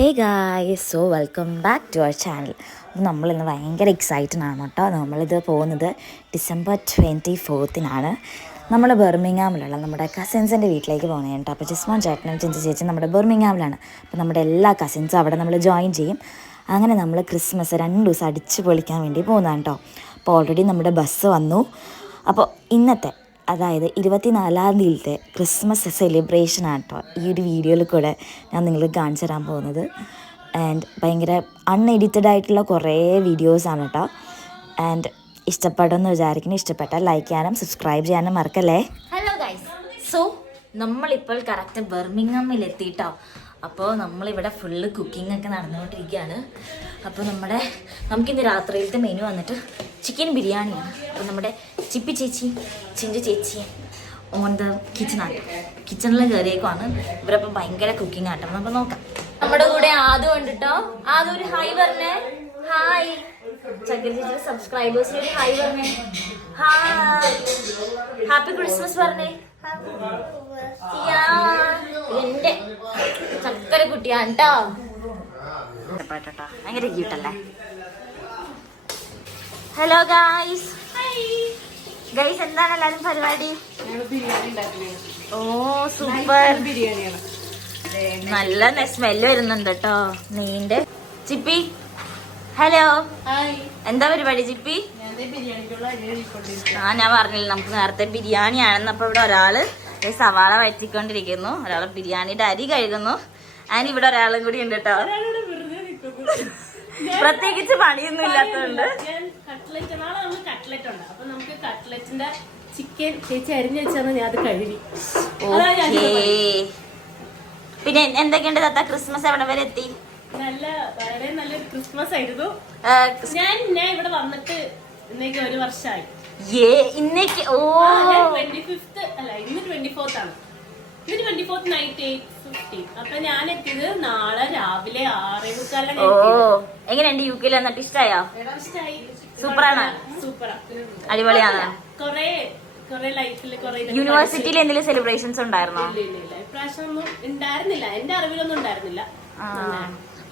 Hey guys, so welcome back to our channel. അപ്പോൾ നമ്മളിന്ന് ഭയങ്കര എക്സൈറ്റഡ് ആണ് കേട്ടോ. നമ്മളിത് പോകുന്നത് ഡിസംബർ 24 നമ്മൾ ബർമിങ്ങാമിലുള്ള നമ്മുടെ കസിൻസിൻ്റെ വീട്ടിലേക്ക് പോകുന്നത് കേട്ടോ. അപ്പോൾ ജിസ്മോൻ ചേട്ടനും ചിഞ്ചി ചേച്ചി നമ്മുടെ ബർമിങ്ങാമിലാണ്. അപ്പോൾ നമ്മുടെ എല്ലാ കസിൻസും അവിടെ നമ്മൾ ജോയിൻ ചെയ്യും. അങ്ങനെ നമ്മൾ ക്രിസ്മസ് 2 ദിവസം അടിച്ച് പൊളിക്കാൻ വേണ്ടി പോകുന്നതാണ് കേട്ടോ. അപ്പോൾ ഓൾറെഡി നമ്മുടെ ബസ് വന്നു. അപ്പോൾ ഇന്നത്തെ, അതായത് 24 ക്രിസ്മസ് സെലിബ്രേഷനാണ് കേട്ടോ ഈ ഒരു വീഡിയോയിൽ കൂടെ ഞാൻ നിങ്ങൾക്ക് കാണിച്ചു തരാൻ പോകുന്നത്. ആൻഡ് ഭയങ്കര അൺഎഡിറ്റഡ് ആയിട്ടുള്ള കുറേ വീഡിയോസാണ് കേട്ടോ. ആൻഡ് ഇഷ്ടപ്പെടുമെന്ന് വിചാരിക്കുന്നു. ഇഷ്ടപ്പെട്ടാൽ ലൈക്ക് ചെയ്യാനും സബ്സ്ക്രൈബ് ചെയ്യാനും മറക്കല്ലേ. ഹലോ ഗൈസ്, സോ നമ്മളിപ്പോൾ കറക്റ്റ് ബർമിങ്ങാമിൽ എത്തിയിട്ടോ. അപ്പോൾ നമ്മളിവിടെ ഫുള്ള് കുക്കിംഗ് ഒക്കെ നടന്നുകൊണ്ടിരിക്കുകയാണ്. അപ്പോൾ നമുക്കിന്ന് രാത്രിയിലത്തെ മെനു വന്നിട്ട് ചിക്കൻ ബിരിയാണിയാണ്. അപ്പോൾ നമ്മുടെ ചിപ്പി ചേച്ചി ചിഞ്ചു ചേച്ചി ഓൺ ദ കിച്ചണിൽ കയറിയേക്കുവാണ്. ഇവരപ്പോൾ ഭയങ്കര കുക്കിംഗ് ആട്ടോ. നമുക്ക് നോക്കാം. നമ്മുടെ കൂടെ ആദ്യം ഉണ്ട് കേട്ടോ. ആദ്യം ഒരു ഹായ് പറഞ്ഞേ. ഹായ് ചക്കര ചേച്ചി സബ്സ്ക്രൈബേഴ്സിന് ഒരു ഹായ് പറഞ്ഞേ. ഹായ്, ഹാപ്പി ക്രിസ്മസ് പറഞ്ഞേ. എന്റെ ചക്കര കുട്ടിയാണ് കേട്ടോ. ഭയങ്കര ക്യൂട്ടല്ലേ. Hello guys. ഗൈസ്, എന്താണ് എല്ലാരും പരിപാടി? ഓ സൂപ്പർ ബിരിയാണിയാണ്. നല്ല സ്മെല്ല് വരുന്നുണ്ട് കേട്ടോ നെയ്യിന്റെ. ചിപ്പി ഹലോ, എന്താ പരിപാടി ചിപ്പി? ഞാൻ പറഞ്ഞില്ല നമുക്ക് നേരത്തെ ബിരിയാണിയാണെന്ന്. അപ്പൊ ഇവിടെ ഒരാള് സവാള വഴറ്റിക്കൊണ്ടിരിക്കുന്നു, ഒരാള് ബിരിയാണിയുടെ അരി കഴുകുന്നു. ആൻഡ് ഇവിടെ ഒരാളും കൂടി ഉണ്ട് കേട്ടോ. പ്രത്യേകിച്ച് പണിയൊന്നും ഇല്ലാത്തതുകൊണ്ട് ചിക്കൻ ചേച്ചി അരിഞ്ഞു വെച്ചാൽ ഞാൻ അത് കഴുകി. പിന്നെ എന്തൊക്കെയുണ്ട് താത്ത? ക്രിസ്മസ് എവിടെ വരെ എത്തി? വളരെ നല്ലൊരു ക്രിസ്മസ് ആയിരുന്നു. ഞാൻ ഇവിടെ വന്നിട്ട് ഇന്നേക്ക് 1 വർഷമായി. ഇന്നേക്ക് ഓ 25th അല്ല, ഇന്ന് 24th ആണ്. ഇന്ന് 24th നൈറ്റ് 8:50. അപ്പൊ ഞാൻ എത്തിയത് നാളെ രാവിലെ 6:45. ഓ, എങ്ങനെയുണ്ട് യു കെയിൽ വന്നിട്ട്? ഇഷ്ടായോ? ഇഷ്ടായി. സൂപ്പറാണ്. സൂപ്പറാ, അടിപൊളിയാണ്. യൂണിവേഴ്സിറ്റിയിൽ എന്തെങ്കിലും സെലിബ്രേഷൻസ് ഉണ്ടായിരുന്നോ? ഇപ്രാവശ്യം ഒന്നും ഉണ്ടായിരുന്നില്ല, എന്റെ അറിവിലൊന്നും ഉണ്ടായിരുന്നില്ല.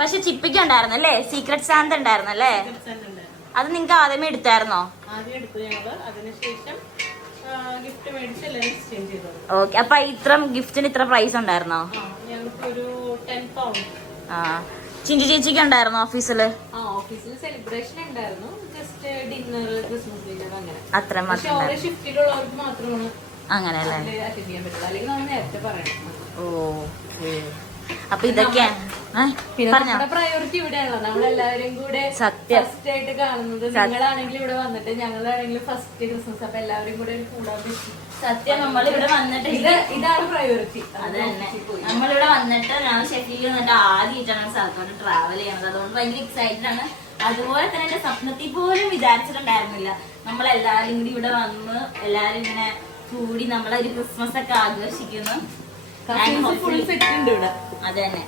പക്ഷെ ചിപ്പിക്ക് ഉണ്ടായിരുന്നല്ലേ? സീക്രട്ട് സാന്ത ഉണ്ടായിരുന്നല്ലേ? അത് നിങ്ങൾക്ക് ആദ്യമേ എടുത്തായിരുന്നോ? ആദ്യം എടുത്തു ഞങ്ങള്. അതിനുശേഷം ഗിഫ്റ്റ് മേടിച്ച് എല്ലാവരും എക്സ്ചേഞ്ച് ചെയ്തു. ഓക്കെ. അപ്പൊ ഗിഫ്റ്റിന് ഇത്ര പ്രൈസ് ഉണ്ടായിരുന്നോ? ഞങ്ങൾക്ക് ഒരു 10 pound. ചിഞ്ചി ചേച്ചിക്ക് ഉണ്ടായിരുന്നോ ഓഫീസില്? ഓഫീസിൽ സെലിബ്രേഷൻ ഉണ്ടായിരുന്നു. ജസ്റ്റ് ഡിന്നർ, ക്രിസ്മസ് ഡിന്നർ അങ്ങനെ. അത്ര മാത്രം. ഓരോ ഷിഫ്റ്റിലുള്ളവർക്ക് മാത്രമാണ് അങ്ങനെയല്ലേ അറ്റൻഡ് ചെയ്യാൻ പറ്റുള്ളൂ. അല്ലെങ്കിൽ നമ്മൾ നേരത്തെ പറയണം. ഓ, അപ്പൊ ഇതൊക്കെ നമ്മുടെ പ്രയോറിറ്റി ഇവിടെയാണല്ലോ. നമ്മളെല്ലാവരും കൂടെ ഫസ്റ്റ് ആയിട്ട് കാണുന്നത്. നിങ്ങളാണെങ്കിലും ഇവിടെ വന്നിട്ട്, ഞങ്ങളാണെങ്കിലും ഫസ്റ്റ് ക്രിസ്മസ്. അപ്പൊ എല്ലാവരും കൂടെ കൂടാൻ പറ്റും. സത്യം, നമ്മളിവിടെ വന്നിട്ട് ഇതാണ് പ്രയോറിറ്റി. അത് തന്നെ. നമ്മളിവിടെ വന്നിട്ട് ഞാൻ ഷെഫീൽ വന്നിട്ട് ആദ്യമായിട്ടാണ് സ്ഥലത്തോട്ട് ട്രാവൽ ചെയ്യണത്. അതുകൊണ്ട് ഭയങ്കര എക്സൈറ്റഡ് ആണ്. അതുപോലെ തന്നെ എന്റെ സ്വപ്നത്തിൽ പോലും വിചാരിച്ചിട്ടുണ്ടായിരുന്നില്ല നമ്മളെല്ലാരും കൂടി ഇവിടെ വന്ന് എല്ലാരും ഇങ്ങനെ കൂടി നമ്മളൊരു ക്രിസ്മസ് ഒക്കെ ആഘോഷിക്കുന്നു. അത് തന്നെ.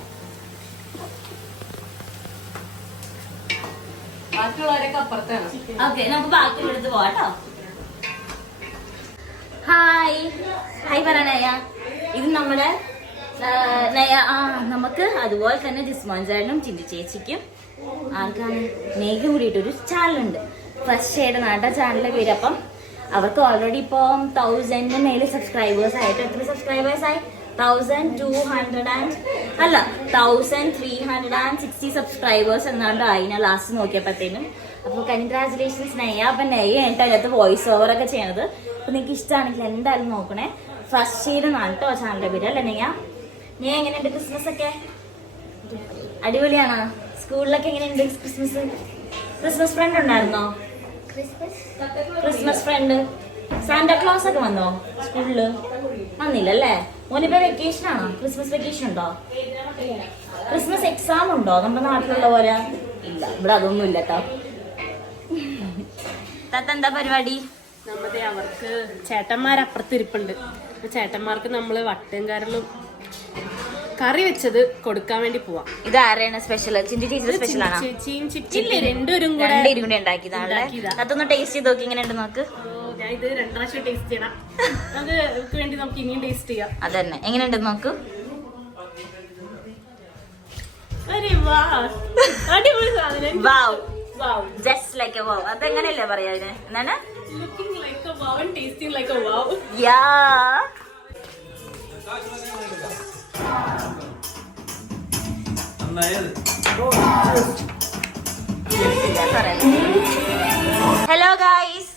ബാക്കിയുള്ളവരൊക്കെ അപ്പുറത്താണ്. ഓക്കെ, നമുക്ക് ബാക്കിയുള്ള അടുത്ത് പോവാട്ടോ. ഹായ് ഹായ് പറ നയ. ഇത് നമ്മുടെ നയ. നമുക്ക് അതുപോലെ തന്നെ ജിസ്മോൻ ചേട്ടനും ചിന്തി ചേച്ചിക്കും ആർക്കാണ് മേഘ കൂടിയിട്ടൊരു ചാനലുണ്ട്. ഫസ്റ്റ് ഷെയ്ഡ് നാട്ട ചാനലിന്റെ പേര്. അപ്പം അവർക്ക് ഓൾറെഡി ഇപ്പം 1000 മേലെ സബ്സ്ക്രൈബേഴ്സ് ആയിട്ട്. എത്ര സബ്സ്ക്രൈബേഴ്സ് ആയി? 1360 സബ്സ്ക്രൈബേഴ്സ് എന്നാണ്ട് ആയി ഞാൻ ലാസ്റ്റ് നോക്കിയപ്പോഴത്തേനും. അപ്പോൾ കൺഗ്രാചുലേഷൻസ് നെയ്യ. അപ്പം നെയ്യ ആയിട്ട് അതിനകത്ത് വോയിസ് ഓവർ ഒക്കെ ചെയ്യണത്. അപ്പൊ നിങ്ങൾക്ക് ഇഷ്ടമാണെങ്കിൽ എന്തായാലും നോക്കണേ. ഫസ്റ്റ് ഷെയ്ഡ് എന്നാണ് കേട്ടോ ചാനലിന്റെ പേര്. അല്ലേ നെയ്യ? നെയ്യ എങ്ങനെയുണ്ട് ക്രിസ്മസ് ഒക്കെ? അടിപൊളിയാണോ? സ്കൂളിലൊക്കെ എങ്ങനെയുണ്ട് ക്രിസ്മസ്? ക്രിസ്മസ് ഫ്രണ്ട് ഉണ്ടായിരുന്നോ? ക്രിസ്മസ് ഫ്രണ്ട് സാന്റാക്ലോസ് ഒക്കെ വന്നോ സ്കൂളില്? വന്നില്ലല്ലേ? മോനിപ്പോ വെക്കേഷൻ ആണോ? ക്രിസ്മസ് വെക്കേഷൻ ഉണ്ടോ? ക്രിസ്മസ് എക്സാം ഉണ്ടോ നമ്മുടെ നാട്ടിലുള്ള പോലെ? ഇല്ല, ഇവിടെ അതൊന്നും ഇല്ല കേട്ടോ. എന്താ പരിപാടി? നമ്മുടെ അവർക്ക് ചേട്ടന്മാരപ്പുറത്തിരിപ്പുണ്ട്. ചേട്ടന്മാർക്ക് നമ്മള് വട്ടുംകാരലും കറി വെച്ചത് കൊടുക്കാൻ വേണ്ടി പോവാം. ഇത് ആരെയാണ് സ്പെഷ്യൽ? ചിന്തി ചേച്ചി സ്പെഷ്യൽ ആണോ? രണ്ടുപേരും കൂടി ഉണ്ടാക്കിയതാണ്. അതൊന്ന് ടേസ്റ്റ് ചെയ്ത് നോക്കി, ഇങ്ങനെ ഉണ്ട് നോക്ക്. ഞാൻ ഇത് 2 പ്രാവശ്യം ടേസ്റ്റ് ചെയ്യണം. അത് വേണ്ടി നമുക്ക് ഇനിയും ടേസ്റ്റ് ചെയ്യാം. അതന്നെ, എങ്ങനെയുണ്ട് നോക്ക്. അടിപൊളി സാധനം. വാവ് ജസ്റ്റ് ലൈക്ക് എ വാവ്. അതെങ്ങനെയല്ലേ പറയാ ഇതിന്? എന്താണ്? Looking like a wow and tasting like a wow. Yeah hello guys,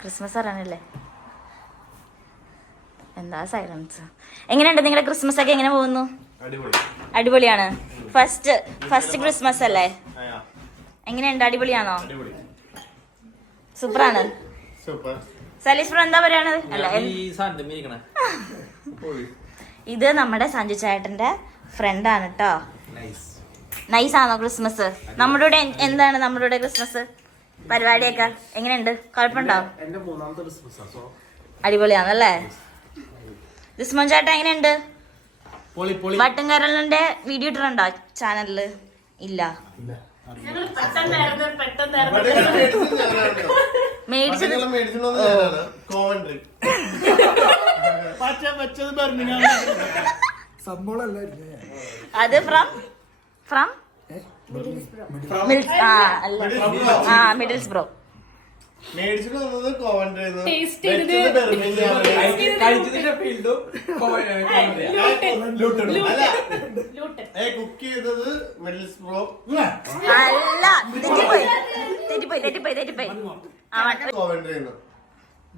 Christmas അറിയാനല്ലേ? എന്താ സൈലൻസ്? എങ്ങനെയുണ്ട് നിങ്ങളുടെ ക്രിസ്മസ് ഒക്കെ? എങ്ങനെ പോകുന്നു? അടിപൊളിയാണ്. ഫസ്റ്റ് ക്രിസ്മസ് അല്ലേ? എങ്ങനെയുണ്ട്? അടിപൊളിയാണോ? സൂപ്പറാണ്. സലീസ് ബ്രോ എന്താ പറയണത്? അല്ല, ഇത് നമ്മുടെ സഞ്ജു ചേട്ടന്റെ ഫ്രണ്ടാണ് കേട്ടോ. നൈസ് ആണോ ക്രിസ്മസ്? നമ്മുടെ കൂടെ എന്താണ് നമ്മുടെ കൂടെ ക്രിസ്മസ് പരിപാടിയൊക്കെ? എങ്ങനെയുണ്ട്? കുഴപ്പമുണ്ടോ? അടിപൊളിയാണല്ലേ? ജിസ്മോൻ ചേട്ടാ എങ്ങനെയുണ്ട്? ബട്ടൻ കരളിന്റെ വീഡിയോ ഇട്ടിട്ടുണ്ടോ ചാനലില്? ഇല്ല. മേടിച്ചത് അത് ഫ്രം മിഡിൽസ് ബ്രോ.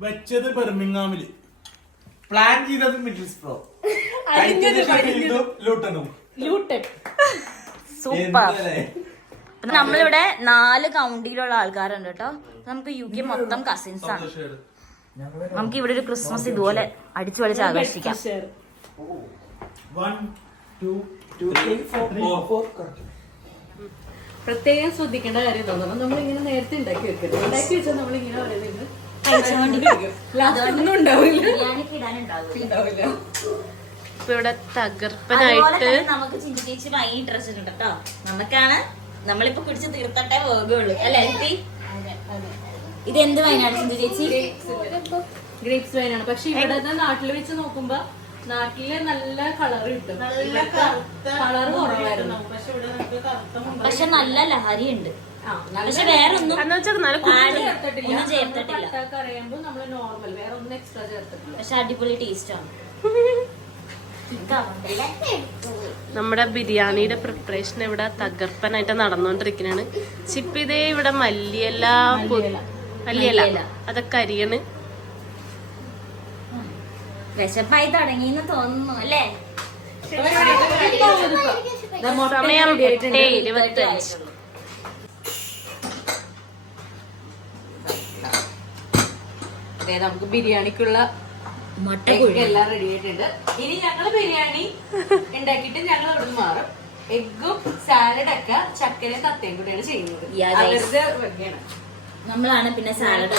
വെച്ചത് ബെർമിംഗാമില്, പ്ലാൻ ചെയ്തത് മിഡിൽസ് ബ്രോ, സൂപ്പർ. നമ്മളിവിടെ 4 കൗണ്ടിയിലുള്ള ആൾക്കാരുണ്ട് കേട്ടോ. നമുക്ക് UK മൊത്തം കസിൻസ് ആണ്. നമുക്ക് ഇവിടെ ഒരു ക്രിസ്മസ് ഇതുപോലെ അടിച്ചു പൊളിച്ച് ആഘോഷിക്കാം. 1 2 3 4 പ്രത്യേകം ശ്രദ്ധിക്കേണ്ട കാര്യം തോന്നുന്നു. നമ്മളിങ്ങനെ നേരത്തെ ഉണ്ടാക്കി വെക്കരുത്. ഉണ്ടാക്കി വെച്ചാൽ നമ്മളിങ്ങനെ പറയുന്നത് ഉണ്ടാവില്ല. ഇപ്പൊ ഇവിടെ തകർപ്പനായിട്ട് നമുക്ക് ചിന്തി ചേച്ചി ഭയങ്കര ഇൻട്രസ്റ്റ് ഉണ്ട് കേട്ടോ. നമ്മളിപ്പോ പിടിച്ച് തീർത്തട്ടേ പോകുള്ളൂ അല്ലേ? ഇത് എന്ത് വൈനാണ് ചിന്തി ചേച്ചി? ഗ്രേപ്സ് വൈനാണ്. പക്ഷെ ഇവിടെ നാട്ടിൽ വെച്ച് നോക്കുമ്പോ നാട്ടില് നല്ല കളർ കിട്ടും. കളർ കുറവായിരുന്നു. പക്ഷെ നല്ല ലഹരി ഉണ്ട്. പക്ഷെ വേറെ ഒന്നും ചേർത്തിട്ടില്ല. നമ്മള് നോർമൽ വേറെ ഒന്നും എക്സ്ട്രാ ചേർത്തിട്ടില്ല. പക്ഷെ അടിപൊളി ടേസ്റ്റ് ആണ്. നമ്മുടെ ബിരിയാണിയുടെ പ്രിപ്പറേഷൻ ഇവിടെ തകർപ്പനായിട്ട് നടന്നുകൊണ്ടിരിക്കുകയാണ്. ചിപ്പിതേ ഇവിടെ മല്ലിയല അതൊക്കെ അരിയണ്. വിശപ്പായി തുടങ്ങിയെന്ന് തോന്നുന്നു അല്ലേ? സമയം 8:25. നമുക്ക് ബിരിയാണിക്കുള്ള എല്ലാം റെഡി ആയിട്ടുണ്ട്. ഇനി ഞങ്ങള് ബിരിയാണി ഉണ്ടാക്കിയിട്ട് ഞങ്ങൾ അവിടെ മാറും. എഗ്ഗും സാലഡൊക്കെ ചക്കരയും തത്തയും കൂടെയാണ് ചെയ്യുന്നത്. അവരുടെ വകയാണ്. നമ്മളാണ് പിന്നെ സാലഡ്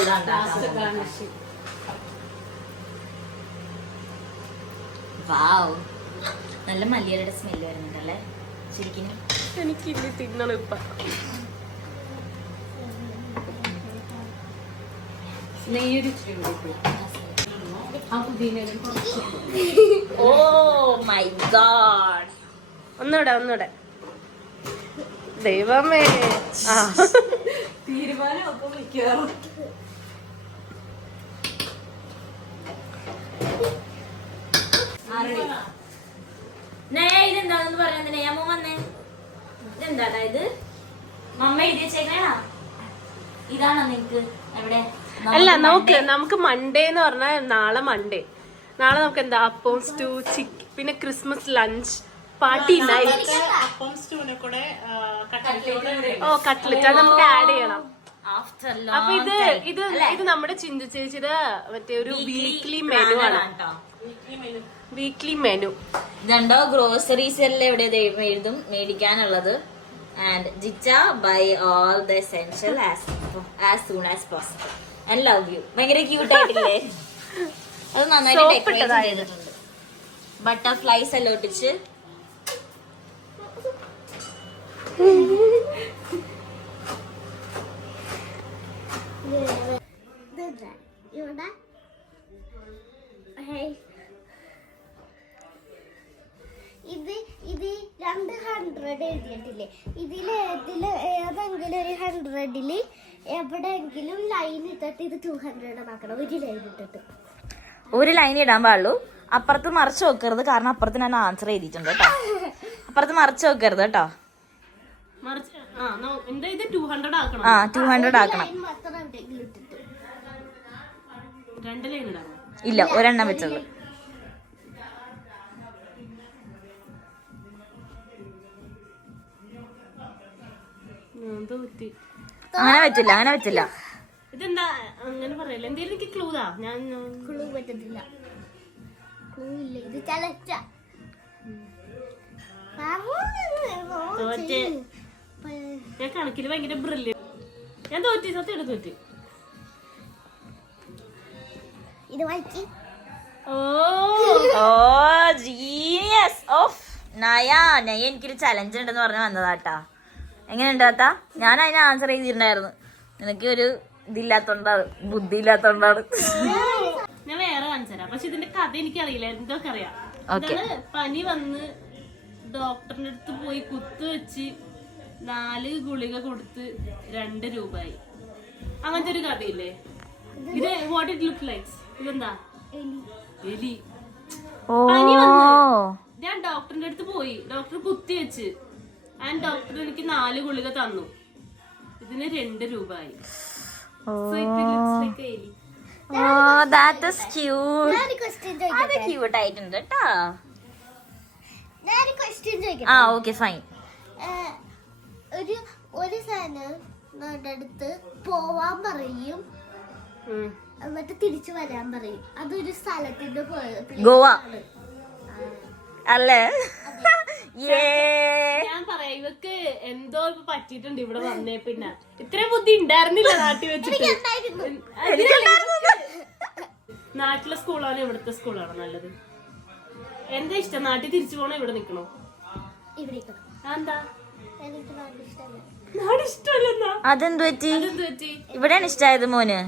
വാവ്, നല്ല മല്ലിയുടെ സ്മെല്ല് വരുന്നുണ്ടല്ലേ ശരിക്കും. എനിക്കില്ല തിന്നണം ഇപ്പൊ. Oh my god. ഒന്നൂടെ ദൈവമേ. തീരുമാനം ഒപ്പം മിക്കവാറും ഇതെന്താന്ന് പറയുന്നത്? ഞാൻ വന്നേ. ഇതെന്താടാ ഇത്? മമ്മ എഴുതി വെച്ചേക്കണേടാ. ഇതാണോ നിങ്ങക്ക്? എവിടെ? അല്ല, നമുക്ക് മൺഡേ എന്ന് പറഞ്ഞാൽ നാളെ മൺഡേ. നാളെ നമുക്ക് എന്താ അപ്പം സ്റ്റൂ, പിന്നെ Christmas lunch, party night. Cutlet അത് നമുക്ക് ആഡ് ചെയ്യണം. അപ്പൊ ഇത് നമ്മുടെ ചിന്തി ചേച്ചിയുടെ മറ്റേ ഒരു വീക്ക്ലി മെനു ആണ്. വീക്ക്ലി മെനു ഇതുണ്ടോ? ഗ്രോസറീസ് എല്ലാം എവിടെ എഴുതും മേടിക്കാനുള്ളത്. ആൻഡ് ജിച്ച buy all the essential as soon as possible and love you. ഭയങ്കര ക്യൂട്ട് ആയിട്ടില്ലേ? അത് നന്നായിട്ട് ഡെക്കറേറ്റ് ചെയ്തിട്ടുണ്ട്. ബട്ടർഫ്ലൈസ് എല്ലാം ഒട്ടിച്ച് 100-ല് എവിടെയെങ്കിലും ലൈൻ ഇട്ടിട്ട് ഇത് 200 ആക്കണം. ഒരു ലൈൻ ഇട്ടിട്ട് ഒരു ലൈൻ ഇടാൻ പാടുള്ളൂ. അപ്പുറത്ത് മറിച്ച് വെക്കരുത്, കാരണം അപ്പുറത്ത് ഞാൻ ആൻസർ എഴുതിയിട്ടുണ്ട് കേട്ടോ. അപ്പുറത്ത് മറിച്ച് വെക്കരുത് കേട്ടോ. ഇത് 200 ആക്കണം. 200 ആക്കണം. ലൈൻ മാത്രം എവിടെയെങ്കിലും ഇട്ടിട്ട് 2 ലൈൻ ഇടാം. ഇല്ല, ഒരെണ്ണം വെച്ചുള്ളൂ. അങ്ങനെ പറ്റില്ല. ഇതെന്താ അങ്ങനെ പറയല്ല, എന്തേലും എനിക്ക് ക്ലൂതാ. ഞാൻ ക്ലൂ പറ്റത്തില്ല. ക്ലൂ ഇല്ല, ഇത് ചലച്ച ഞാൻ കണക്കില് ഭയങ്കര ബ്രില്യൻ. ഞാൻ തോറ്റി, സത്യം തോറ്റി. ഇത് വായിച്ച് ഓ ജീനിയസ് ഓഫ് നയ എനിക്കൊരു ചലഞ്ച് ഉണ്ടെന്ന് പറഞ്ഞ് വന്നതാട്ടാ. എങ്ങനെയുണ്ട് താത്ത? ഞാൻ അതിന് ആൻസർ ചെയ്തിട്ടുണ്ടായിരുന്നു. നിനക്ക് ഒരു ഇതില്ലാത്തോണ്ടാണ്, ബുദ്ധി ഇല്ലാത്തോണ്ടാണ്. ഞാൻ വേറെ കാണിച്ചു തരാം. പക്ഷെ ഇതിന്റെ കഥ എനിക്കറിയില്ല. എന്തൊക്കെ അറിയാം. പനി വന്ന് ഡോക്ടറിന്റെ അടുത്ത് പോയി കുത്തു വെച്ച് 4 ഗുളിക കൊടുത്ത് 2 രൂപയായി. അങ്ങനത്തെ ഒരു കഥയില്ലേ ഇത്? What it look likes? ഇതെന്താ? എലി. പനി വന്ന് ഞാൻ ഡോക്ടറിന്റെ അടുത്ത് പോയി, ഡോക്ടർ കുത്തി വെച്ച് ആൻഡ് ഡോക്ടർ എനിക്ക് 4 ഗുളിക തന്നു. ഇതിന് 2 രൂപയായി. എലി. ക്യൂട്ട് ആയിട്ടുണ്ട് കേട്ടോ. ഞാനൊരു ക്വസ്റ്റ്യൻ ചോദിക്കാം. Okay fine. ഒരു സാധനം അടുത്ത് പോവാൻ പറയും, എന്നിട്ട് തിരിച്ചു വരാൻ പറയും. അതൊരു സ്ഥലത്തിന്റെ ഗോവ അല്ലേ? ഞാൻ പറയാം, ഇവക്ക് എന്തോ ഇപ്പൊ പറ്റിയിട്ടുണ്ട് ഇവിടെ വന്നേ. പിന്നെ ഇത്രയും ബുദ്ധി ഉണ്ടായിരുന്നില്ല നാട്ടിൽ വെച്ചിട്ട്. നാട്ടിലെ സ്കൂളാണോ ഇവിടുത്തെ സ്കൂളാണോ നല്ലത്? എന്താ ഇഷ്ടം? നാട്ടിൽ തിരിച്ചു പോണോ ഇവിടെ നിക്കണോ? എന്താ നാട് ഇഷ്ടമല്ലെന്നാ? അതെന്ത് പറ്റി? ഇവിടെയാണ് ഇഷ്ടായത് മോന്?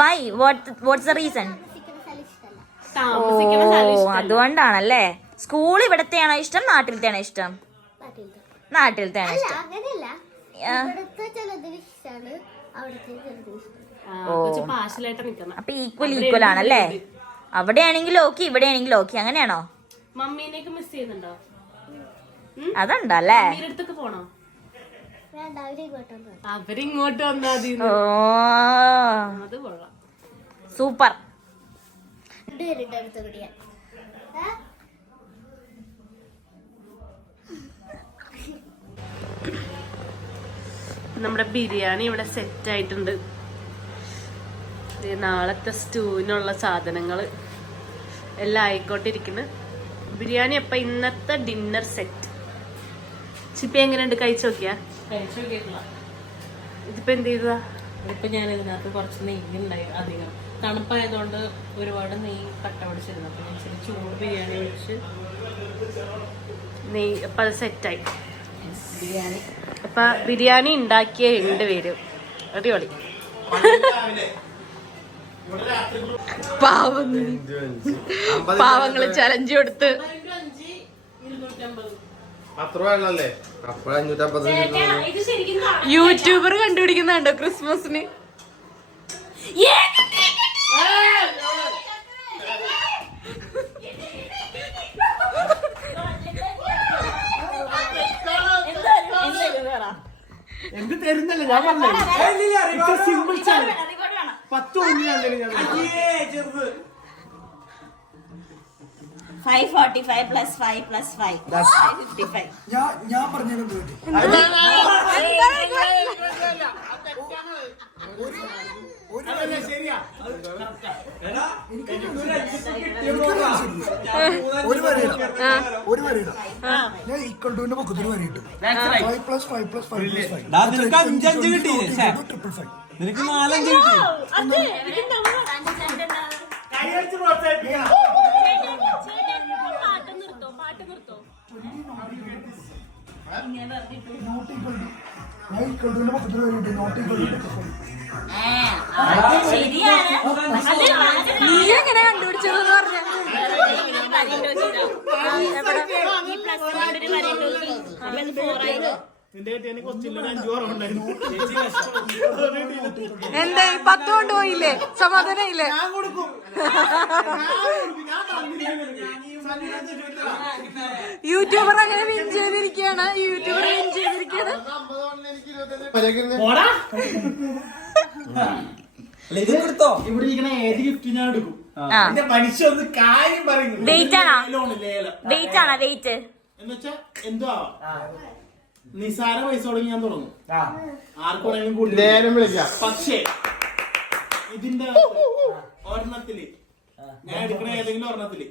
വൈ? What's the reason? അതുകൊണ്ടാണല്ലേ. സ്കൂൾ ഇവിടത്തെയാണോ ഇഷ്ടം, നാട്ടിലത്തെയാണോ ഇഷ്ടം? നാട്ടിലത്തെയാണോ ഇഷ്ടം? അങ്ങനെയല്ല, ഇവിടുത്തെ ചിലതിന് ഇഷ്ടമാണ്, അവിടുത്തെ ചിലതിന് ഇഷ്ടം. അപ്പൊ ഈക്വൽ ആണല്ലേ? അവിടെയാണെങ്കിൽ ഓക്കെ, ഇവിടെയാണെങ്കിൽ ഓക്കെ, അങ്ങനെയാണോ? മമ്മീനെയൊക്കെ മിസ് ചെയ്യുന്നുണ്ടോ? അതുണ്ടല്ലേ? അടുത്തൊക്കെ പോണോ? വേണ്ട, അവരിങ്ങോട്ട് വന്നാ മതി. അത് കൊള്ളാം. സൂപ്പർ. നമ്മുടെ ബിരിയാണി ഇവിടെ സെറ്റ് ആയിട്ടുണ്ട്. നാളത്തെ സ്റ്റൂവിനുള്ള സാധനങ്ങൾ എല്ലാം ആയിക്കോട്ടിരിക്കുന്നു. ബിരിയാണി അപ്പൊ ഇന്നത്തെ ഡിന്നർ സെറ്റ്. ചിപ്പി എങ്ങനെയുണ്ട്? കഴിച്ചു നോക്കിയാ? ഇതിപ്പോ എന്ത് ചെയ്തതാ? ഇപ്പൊ ഞാൻ ഇതിനകത്ത് കുറച്ച് നെയ്യ് ഉണ്ടായി അധികം. തണുപ്പായതുകൊണ്ട് ഒരുപാട് നെയ്യ് കട്ട പിടിച്ചിരുന്നു. അപ്പൊ ഞാൻ ഇച്ചിരി ചൂട് ബിരിയാണി ഒഴിച്ച് നെയ്യ് അപ്പൊ അത് സെറ്റായി. ബിരിയാണി അപ്പൊ ബിരിയാണി ഉണ്ടാക്കിയ 2 പേര് അടിപൊളി. പാവങ്ങള് ചലഞ്ച് കൊടുത്ത് യൂട്യൂബർ കണ്ടുപിടിക്കുന്നുണ്ടോ ക്രിസ്മസിന്? എന്ത് തരുന്നല്ലേ ഞാൻ പറഞ്ഞേ. സിമ്പിൾ ചാനൽ 10 ചെറുത് 545 plus 5 plus 5 555. ഞാൻ പറഞ്ഞു ഒരു വരയിടാം. ഞാൻ ഈക്വൽ ടുവിന്റെ പൊക്കത്തിന് വരയിട്ടു. 5 plus 5 plus 5 plus 5. നിനക്ക് 5 കിട്ടി. ട്രിപ്പിൾ 5. നിനക്ക് 4 കിട്ടി. കൈയടിച്ച് പ്രോത്സാഹിപ്പിക്കണം. Not equal to. ഞാൻ ഈക്വൽ ടുവിന്റെ പൊക്കത്തിന് വരയിട്ടു. Not equal to. ശരിയാണ്. നീ എങ്ങനെ കണ്ടുപിടിച്ചതെന്ന് പറഞ്ഞ നിന്റെ കെട്ടിയ ക്വസ്റ്റ്യനിൽ 5 കുറവുണ്ടായിരുന്നു. എന്താ 10 കൊണ്ടുപോയില്ലേ? സമാധാനം ഇല്ലേ? ഞാൻ കൊടുക്കും. ഞാൻ തന്നിരിക്കുന്നു. യൂട്യൂബർ അങ്ങനെ വിൻ ചെയ്തിരിക്കുകയാണ്. യൂട്യൂബർ വിൻ ചെയ്തിരിക്കുകയാണ്. പോടാ. ഇവിടെ ഇരിക്കണ ഏത് ഗിഫ്റ്റ് ഞാൻ എടുക്കും. എന്റെ മനുഷ്യ ഒന്ന് കാര്യം പറയുന്നു. വെയിറ്റ് ആണോ? ലേലം. വെയിറ്റ് ആണോ? വെയിറ്റ് എന്നുവെച്ചാ എന്തോ ആവാം. നിസാര പൈസ തുടങ്ങി ഞാൻ തുടങ്ങും. ആർക്കാണെങ്കിലും കൂടുതൽ. പക്ഷേ ഇതിന്റെ ഒരെണ്ണത്തില് ഞാൻ എടുക്കണ ഏതെങ്കിലും ഒരെണ്ണത്തില്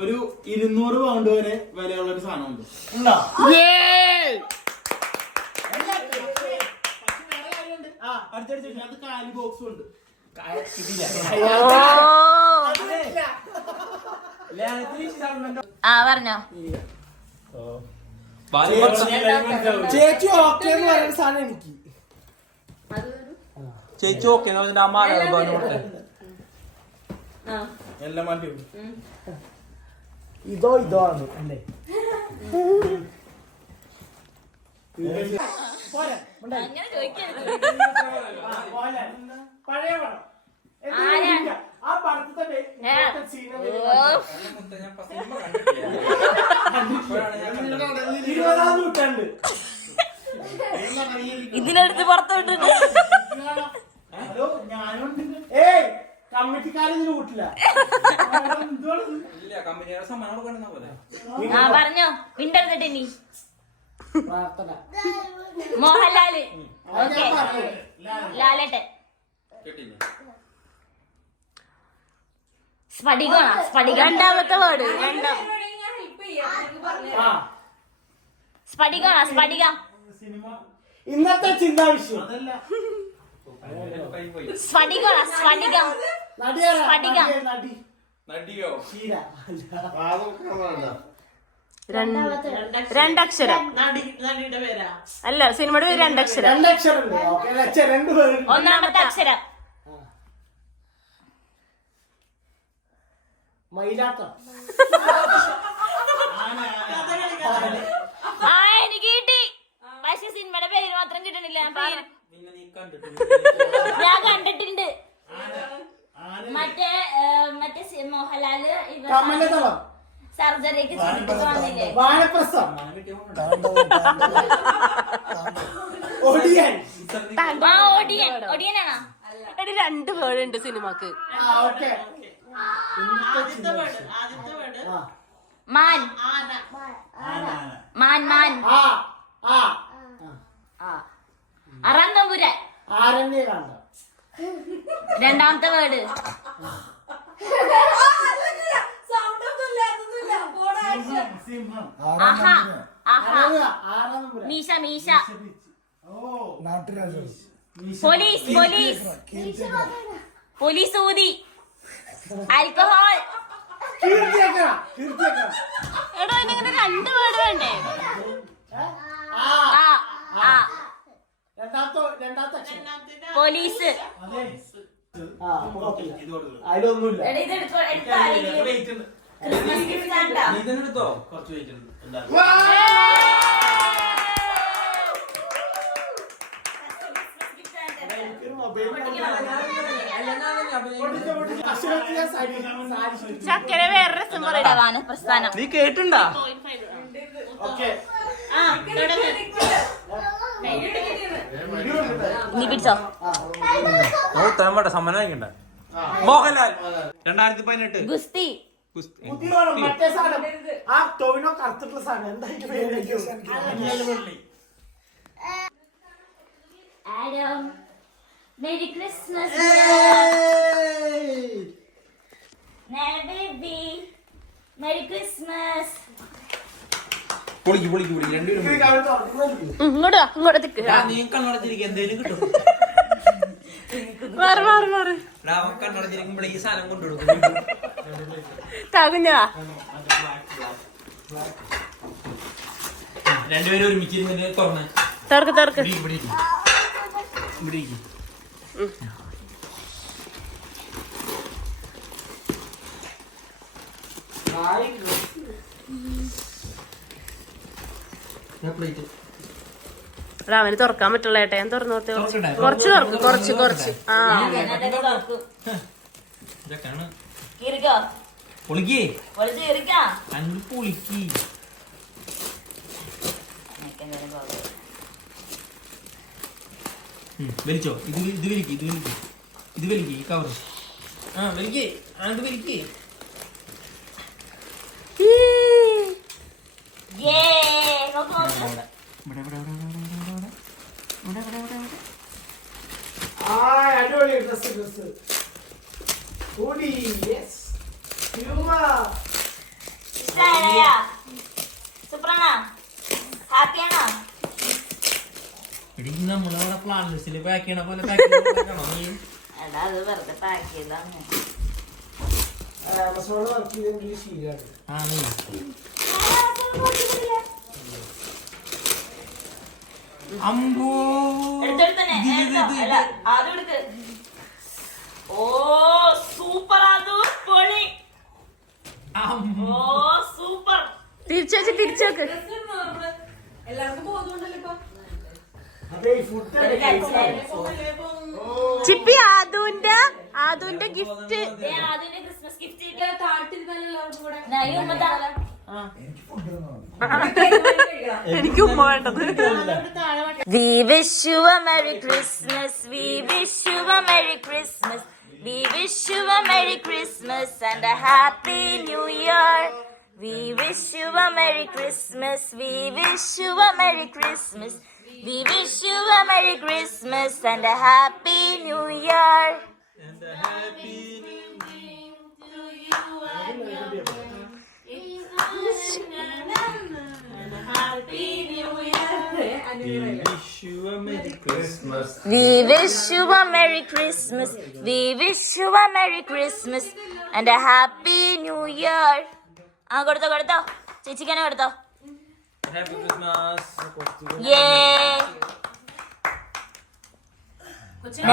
ഒരു 200 പൗണ്ട് വരെ വിലയുള്ള ഒരു സാധനം ഉണ്ട്. അത് കാലി ബോക്സും ഉണ്ട്. പറഞ്ഞോ. ചേച്ചി ഓക്കെ എന്ന് പറയുന്ന സാധനം എനിക്ക് ചേച്ചി ഓക്കെ എല്ലാം മാറ്റി ഇതോ ആണ് അല്ലേ? അങ്ങനെ ചോദിക്കരുത്. പഴയ പടം ആ പടത്തിന്റെ 20ാം നൂറ്റാണ്ട് ഇതിനടുത്ത് പുറത്തോട്ട് ഹലോ ഞാനുണ്ട്. ഏയ് കമ്മിറ്റിക്കാരൻ കൂട്ടില്ല. കമ്പനിയുടെ സമ്മാനം കൊടുക്കണമെന്ന പോലെ. പറഞ്ഞോ. മിണ്ടരുന്നിട്ട് ഇനി. പ്രാർത്ഥന മോഹൻലാല്. ലാലേട്ടൻ. സ്ഫടികമാണോ? സ്ഫടികം. രണ്ടാമത്തെ വേർഡ്. സ്ഫടികമാണോ? സ്ഫടികം. സിനിമ ഇന്നത്തെ ചിന്താ വിഷയം അതല്ല. സ്ഫടികമാണോ? സ്ഫടികം. സ്ഫടികം. നടി നടിയോ? ഷീര. രണ്ടക്ഷരം. നടിയുടെ പേരാ? അല്ല, സിനിമയുടെ പേര് 2 അക്ഷരം. 2 അക്ഷരം ഉണ്ട്. ഓക്കെ, 2 പേര്. ഒന്നാമത്തെ അക്ഷരം മയിലാട്ടം. എനിക്ക് കിട്ടി. പക്ഷെ സിനിമയുടെ പേര് മാത്രം കിട്ടണില്ല. നിന്നെ നീ കണ്ടിട്ടുണ്ട്. ഞാൻ കണ്ടിട്ടുണ്ട്. മറ്റേ മോഹൻലാല് കമലതളം. സർജറിക്ക് ചെയ്തിട്ട് വന്നില്ലേ? വാനപ്രസ്ഥം. ഒടിയൻ. ഒടിയനാണോ? എടി 2 വേർഡ് ഉണ്ട് സിനിമക്ക്. ഓക്കെ. ആദ്യത്തെ വേർഡ് മാൻ. മാൻ. മാൻ. അറാം തമ്പുരാൻ. ആരണ്യകാന്ഡം. രണ്ടാമത്തെ വേർഡ് സിംഹം. ആഹാ. ആഹാ. ആറാം മീശ. മീശ. നാട്ടുരാജാവ്. പോലീസ്. പോലീസ്. പോലീസ് ഊതി. ആൽക്കഹോൾ. കീർത്തിയേക്കണം. എടോ, ഇതിങ്ങനെ 2 വേർഡ് വേണ്ടേ? രണ്ടാമത്തെ അക്ഷരം. പോലീസ്. അതിലൊന്നുമില്ല. നീ തന്നെ എടുത്തോ? കുറച്ച് വെയിറ്റ് ഉണ്ട്. ചക്കര വേറെ രസം പറയണം. പ്രസ്ഥാനം. നീ കേട്ടുണ്ടാ? നീ പിടിച്ചോ. തമ്മട്ടെ സമ്മാനം വാങ്ങിക്കണ്ട. മോഹൻലാൽ 2018 ഗുസ്തി. മറ്റേ സാധനം ആ ടോവിനോ കറുത്തിട്ടുള്ള സാധനം എന്താ പേര്? Adam. Merry Christmas baby. Merry Christmas. പൊളിക്ക് രണ്ടുപേരും ഇങ്ങോട്ട് തിക്ക്. നീ കണ്ണടച്ചിരിക്കും എന്തേലും കിട്ടും. മാറി കണ്ണടച്ചിരിക്കുമ്പോഴേ ഈ സാധനം കൊണ്ടുകൊടുക്കും. കുഞ്ഞാ രണ്ടുപേരും ഒരുമിച്ചിരുന്നിട്ട് തുറന്ന് തുറക്ക്. ഇവിടെ പ്ലേറ്റ് അവന് തുറക്കാൻ പറ്റുള്ള ഏട്ടാ ഞാൻ തുറന്നോട്ടെ തുറക്കട്ടെ? കുറച്ച് തുറക്കും കുറച്ച് ആ ഇതൊക്കെയാണ് കീറിക്കോ പൊളിക്കേ പൊളിച്ച് കീറിക്കാ അഞ്ച് പൊളിക്ക്. വലിച്ചോ. ഇത് വലിക്ക് ഈ കവർ. ആ വലിക്ക്. അത് വലിക്ക്. അടിപൊളി ഡ്രസ് കൂടി യെസ് എടി നമ്മളവിടെ പ്ലാൻ ലിസ്റ്റിൽ പാക്ക് ചെയ്യണ പോലെ പാക്ക് ചെയ്യണോ നീ? അത് വെറുതെ പാക്ക് ചെയ്താണ്. ആമസോണിൽ വർക്ക് ചെയ്തെങ്കിൽ ശീലമാണ്. ആ നീ അമ്പോ ഓ സൂപ്പർ അത് പൊളി. ഓ സൂപ്പർ. തിരിച്ചോക്ക് അതെ ഫുഡ് ചിപ്പി ആദുന്റെ ഗിഫ്റ്റ് ക്രിസ്മസ് ഗിഫ്റ്റ് എനിക്ക് ഉമ്മ വേണ്ടത്. We wish you a Merry Christmas. We wish you a Merry Christmas. We wish you a Merry Christmas and a Happy New Year. We wish you a Merry Christmas. We wish you a Merry Christmas. We wish you a Merry Christmas and a Happy New Year. And a happy new year to you and your Happy New Year. We wish you a Merry Christmas. We wish you a Merry Christmas. We wish you a Merry Christmas and a Happy New Year. കൊടുത്തോ ചേച്ചിക്കാനെ കൊടുത്തോ. Happy Christmas. Yay.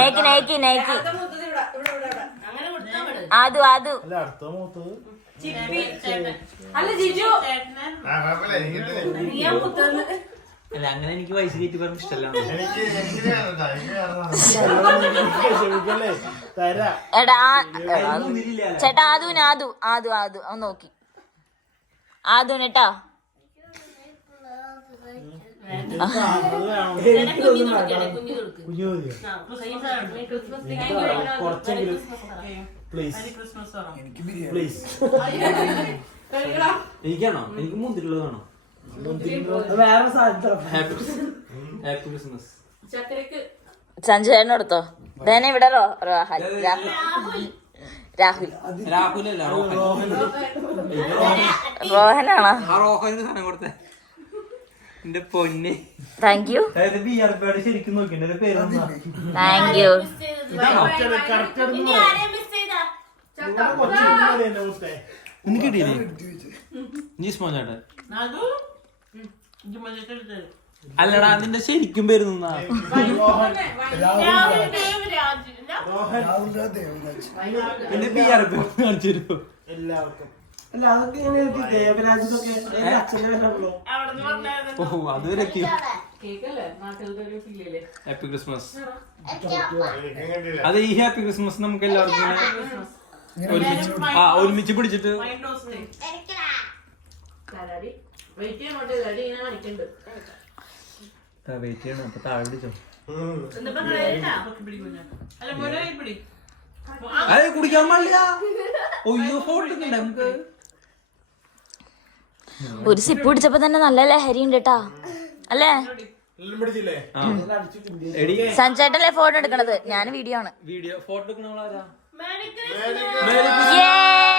Nike ആദു അല്ല അടുത്ത മൂത്തത് അല്ല ജിജു അല്ല അങ്ങനെ എനിക്ക് വയസ്സ് കയറ്റി പറഞ്ഞ ഇഷ്ടമല്ല. ക്ഷമിക്കല്ലേ തരാ. എടാ ചേട്ടാ ആദു അവൻ നോക്കി ആദുനേട്ടാ. കുഞ്ഞു കുറച്ചെങ്കിലും പ്ലീസ് പ്ലീസ്. എനിക്കാണോ? എനിക്ക് മുന്തിരിയുള്ളതാണോ? വേറെ സാധനം ഹാപ്പി ക്രിസ്മസ്. സഞ്ജയനെ കൊടുത്തോ. ധന ഇവിടെ രാഹുൽ രാഹുലല്ല റോഹൻ. റോഹനാണോ? ആ റോഹന് സാധനം കൊടുത്തേ എന്റെ പൊന്നെ. താങ്ക് യു ശരിക്കും നോക്കി എന്റെ പേര് താങ്ക് യു. നിനക്ക് കിട്ടിയില്ലേ? നീ സ്മോഞ്ഞാട്ടെ അല്ലടാ നിന്റെ ശരിക്കും പേര് നിന്നാ എന്റെ കാണിച്ചു തരുമോ? എല്ലാവർക്കും അല്ല അതൊക്കെ ദേവരാജൊക്കെ ഓ അതുവരൊക്കെ. കേക്കല്ലേ നാട്ടിലത്തെ ഒരു ഫീലല്ലേ. Happy Christmas. അത് ഈ ഹാപ്പി ക്രിസ്മസ് നമുക്ക് എല്ലാവർക്കും ഒരുമിച്ച് പിടിച്ചിട്ട് വെയിറ്റ് ചെയ്യണം. അപ്പൊ താഴെ പിടിച്ചോ. അത് കുടിക്കാൻ പാടില്ല. ഒയ്യോ ഫോട്ടോ നമുക്ക് ഒരു സിപ്പ് പിടിച്ചപ്പോ തന്നെ നല്ല ലഹരി ഉണ്ട് കേട്ടാ അല്ലേ? എടി സഞ്ജേട്ടല്ലേ ഫോട്ടോ എടുക്കണത്, ഞാൻ വീഡിയോ ആണ്. വീഡിയോ ഫോട്ടോ എടുക്കണ Yay!